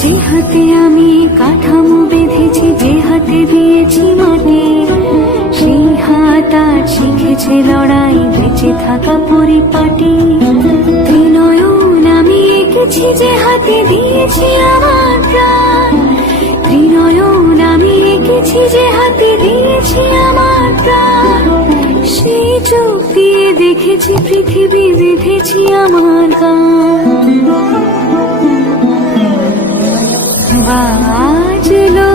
যে হাতে আমি কাঠামো বেঁধেছি, যে হাতে দিয়েছি মাটি, সেই হাত আজ শিখেছে লড়াই, বেঁচে থাকা পরিপাটি। ত্রিনয়ন আমি এঁকেছি, যে হাতে দিয়েছি আমার প্রাণ। ত্রিনয়ন আমি এঁকেছি, যে হাতে দিয়েছি আমার প্রাণ। সেই চোখ দিয়ে দেখেছি পৃথিবী, বেঁধেছি আমার গান। বাজলো